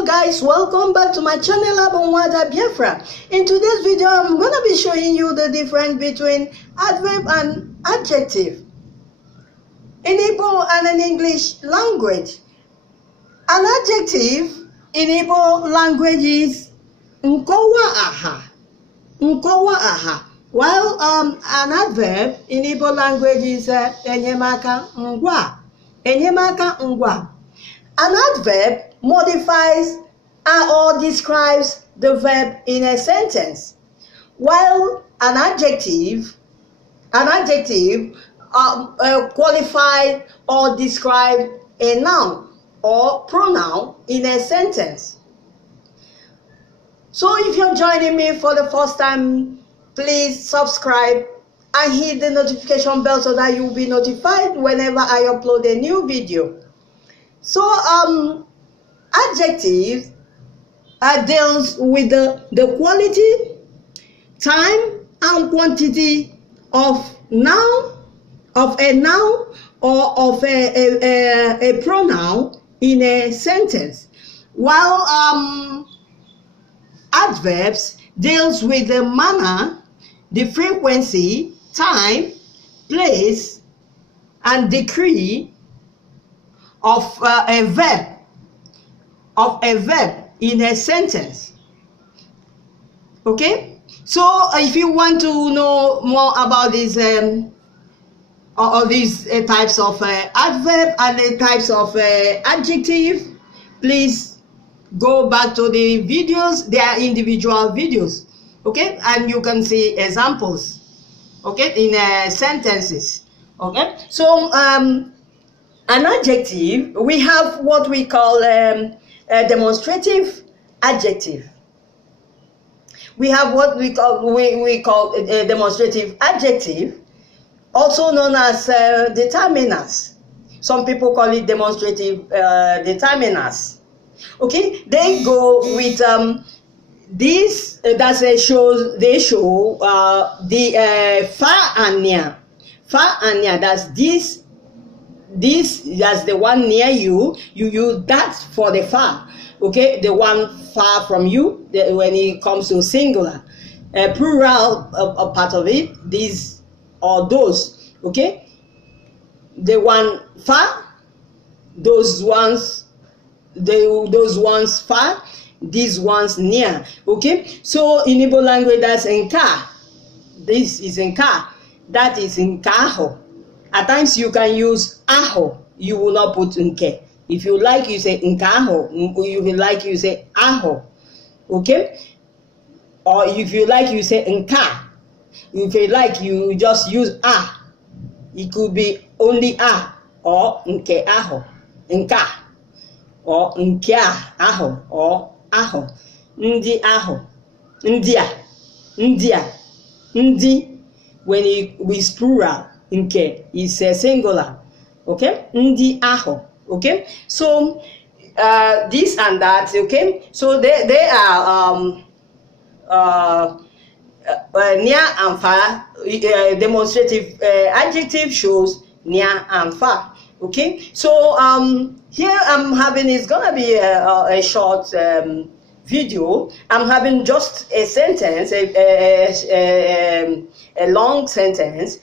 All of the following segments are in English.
Hello guys, welcome back to my channel Abonwada Biafra. In today's video, I'm going to be showing you the difference between adverb and adjective in Igbo and in English language. An adjective in Igbo language is nkowa aha, while an adverb in Igbo language is enyemaka ngwa. An adverb modifies or describes the verb in a sentence, while an adjective qualifies or describes a noun or pronoun in a sentence. So if you're joining me for the first time, please subscribe and hit the notification bell so that you'll be notified whenever I upload a new video. So adjectives deals with the quality, time, and quantity of a noun or of a pronoun in a sentence, while adverbs deals with the manner, the frequency, time, place, and degree of a verb in a sentence. Okay, so if you want to know more about these types of adverb and the types of adjective, please go back to the videos. They are individual videos, okay, and you can see examples, okay, in sentences. Okay, so an adjective, we have what we call a demonstrative adjective. We have what we call a demonstrative adjective, also known as determiners. Some people call it demonstrative determiners. Okay, they go with this. They show the far and near. Far and near. That's this. That's the one near you. You use that for the far. Okay, the one far from you. When it comes to singular, plural a part of it. These or those. Okay, the one far. Those ones far. These ones near. Okay, so in Igbo language, that's nka. This is nka. That is nkaho. At times you can use aho. You will not put nke. If you like, you say nkaho. You will like, you say aho. Okay? Or if you like, you say nka. If you like, you just use a. It could be only a or nke aho. Nka. Or nkea aho or aho. Ndi aho. Ndia. Ndia. Ndi. When it is plural, nke is a singular. Okay? Ndi aho. Okay? So this and that. Okay? So they are near and far. Demonstrative adjective shows near and far. Okay? So here I'm having, it's gonna be a short video. I'm having just a sentence, a long sentence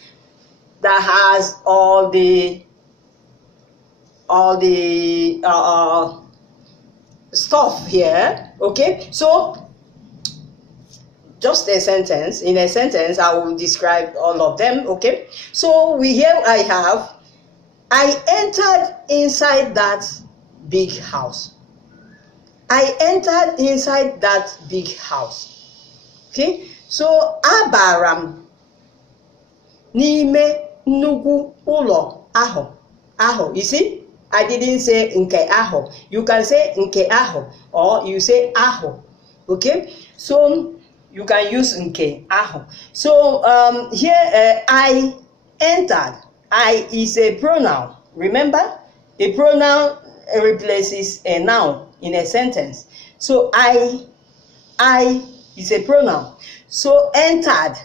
that has all the stuff here. Okay, so just a sentence. In a sentence, I will describe all of them. Okay, so I have, I entered inside that big house. I entered inside that big house. Okay, so abaram n'ime nnukwu ụlọ ahụ. Ahụ, you see, I didn't say nke ahụ. You can say nke ahụ or you say ahụ. Okay, so you can use nke ahụ. So here I entered. I is a pronoun. Remember, a pronoun replaces a noun in a sentence. So I is a pronoun. So entered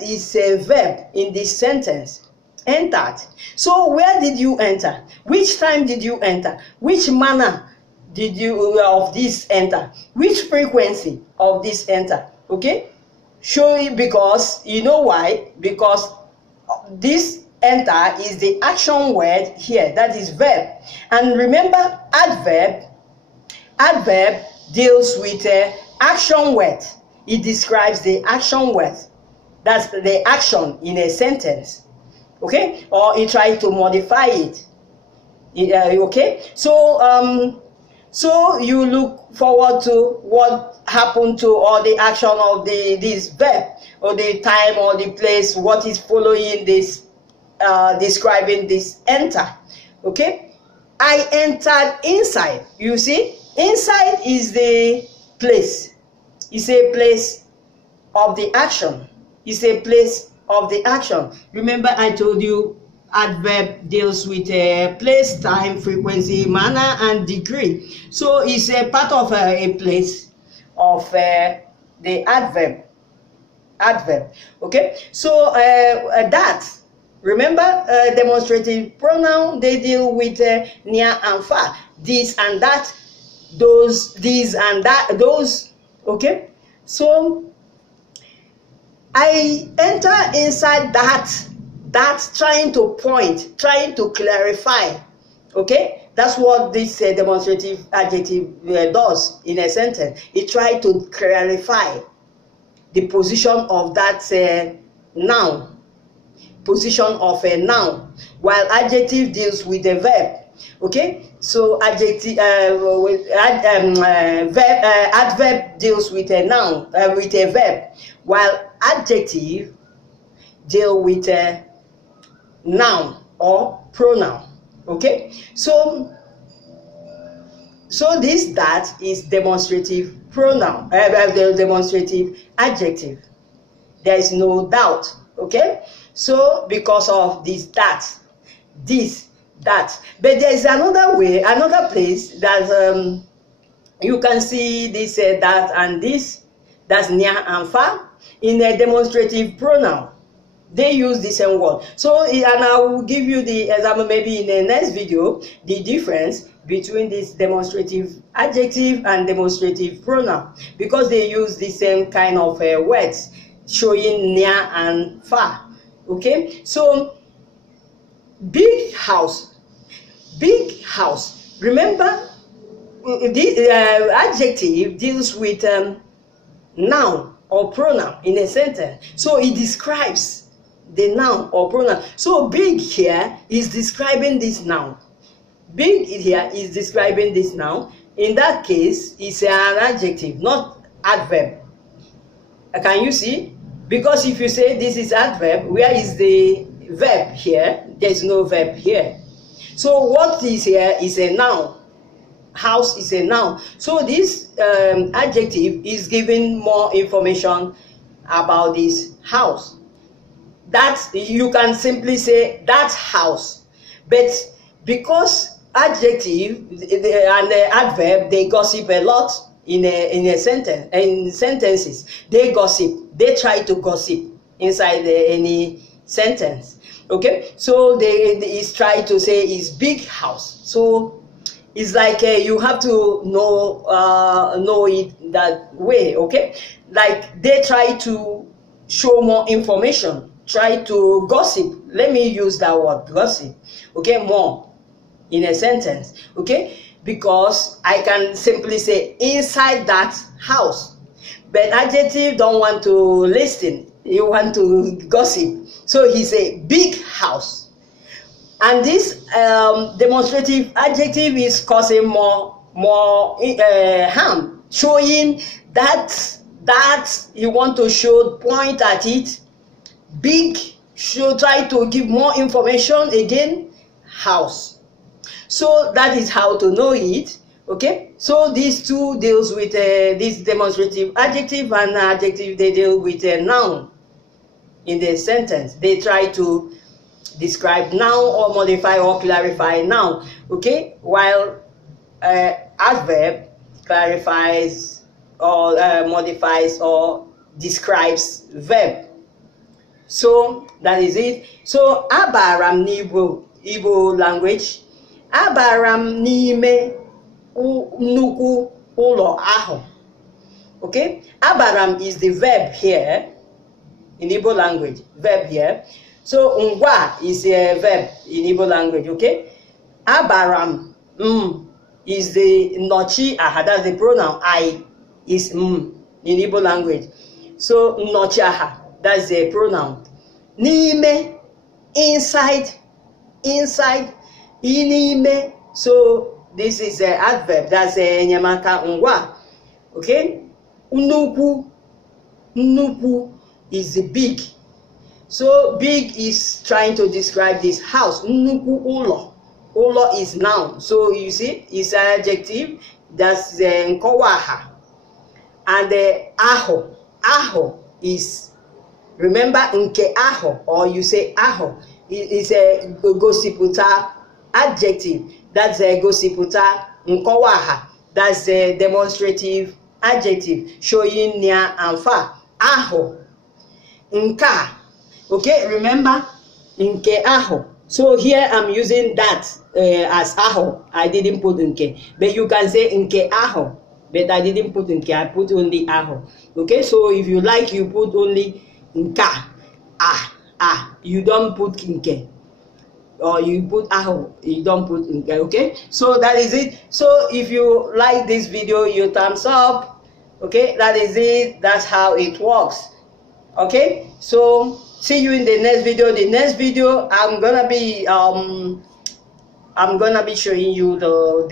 is a verb in this sentence. Entered. So where did you enter? Which time did you enter? Which manner did you of this enter? Which frequency of this enter? Okay, show it, because you know why? Because this enter is the action word here, that is verb. And remember, adverb deals with action word. It describes the action word. That's the action in a sentence. Okay, or it tries to modify it. Okay, so so you look forward to what happened to, or the action of this verb, or the time or the place, what is following this, describing this enter. Okay, I entered inside. You see, inside is the place. It's a place of the action. It's a place of the action. Remember, I told you adverb deals with place, time, frequency, manner, and degree. So it's a part of a place of the adverb. Okay, so that, remember, demonstrative pronoun, they deal with near and far, this and that, those, these and that, those. Okay, so I enter inside that, trying to point, trying to clarify. Okay, that's what this demonstrative adjective does in a sentence. It tries to clarify the position of that noun, position of a noun, while adjective deals with the verb. Okay, so adjective adverb deals with a noun, with a verb, while adjective deal with a noun or pronoun. Okay, so this that is demonstrative pronoun, demonstrative adjective. There is no doubt. Okay, so because of this, that, this, that. But there is another way, another place that you can see this, that, and this. That's near and far. In a demonstrative pronoun, they use the same word. So, and I will give you the example maybe in the next video, the difference between this demonstrative adjective and demonstrative pronoun, because they use the same kind of words showing near and far. Okay, so big house. Big house. Remember, this adjective deals with noun or pronoun in a sentence. So it describes the noun or pronoun. So big here is describing this noun. Big here is describing this noun. In that case, it's an adjective, not adverb. Can you see? Because if you say this is adverb, where is the verb here? There is no verb here. So what is here is a noun. House is a noun. So this adjective is giving more information about this house. That you can simply say that house. But because adjective and the adverb, they gossip a lot in a sentence, in sentences. They gossip. They try to gossip inside any sentence. Okay, so they try to say is big house. So it's like you have to know it that way. Okay, like they try to show more information, try to gossip. Let me use that word, gossip. Okay, more in a sentence. Okay, because I can simply say inside that house, but adjective don't want to listen. You want to gossip. So he say big house. And this demonstrative adjective is causing more harm, showing that you want to show, point at it. Big, should try to give more information again. House. So that is how to know it. Okay. So these two deals with this demonstrative adjective and adjective. They deal with a noun in the sentence. They try to describe noun or modify or clarify noun. Okay, while adverb clarifies or modifies or describes verb. So that is it. So abaram n'Igbo language, abaram n'ime nnukwu ụlọ ahụ. Okay, abaram is the verb here in Igbo language, verb here. So ngwa is a verb in Igbo language. Okay, abaram is the nochi aha, that's the pronoun. I is in Igbo language. So nochi aha, that's the pronoun. N'ime, inside, inime. So this is an adverb, that's a nyamaka ngwa. Okay, nnukwu is the big. So big is trying to describe this house. Nnukwu ụlọ. Ụlọ is noun. So you see, it's an adjective. That's nkọwa aha. And ahụ is, remember, nke ahụ, or you say ahụ, is a gosipụta adjective. That's a gosipụta nkọwa aha. That's a demonstrative adjective showing near and far. Ahụ, nka. Okay, remember, nke ahụ. So here I'm using that as ahụ. I didn't put nke, but you can say nke ahụ, but I didn't put nke, I put only ahụ. Okay, so if you like, you put only nka. You don't put nke, or you put ahụ, you don't put nke. Okay, so that is it. So if you like this video, you thumbs up. Okay, that is it. That's how it works. Okay, so see you in the next video. The next video, I'm gonna be showing you the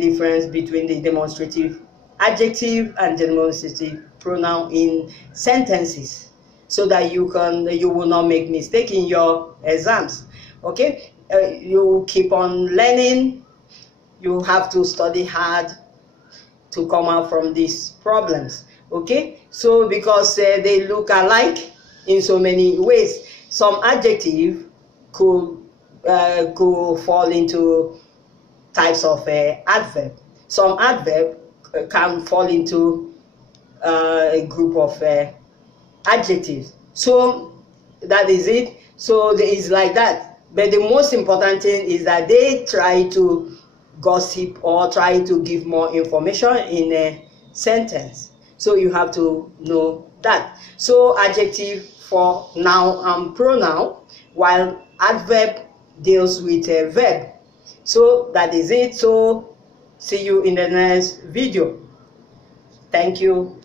difference between the demonstrative adjective and demonstrative pronoun in sentences, so that you will not make mistake in your exams. Okay, you keep on learning. You have to study hard to come out from these problems. Okay, so because they look alike in so many ways, some adjective could fall into types of adverb. Some adverb can fall into a group of adjectives. So that is it. So it's like that. But the most important thing is that they try to gossip or try to give more information in a sentence. So you have to know that. So adjective for noun and pronoun, while adverb deals with a verb. So that is it. So see you in the next video. Thank you.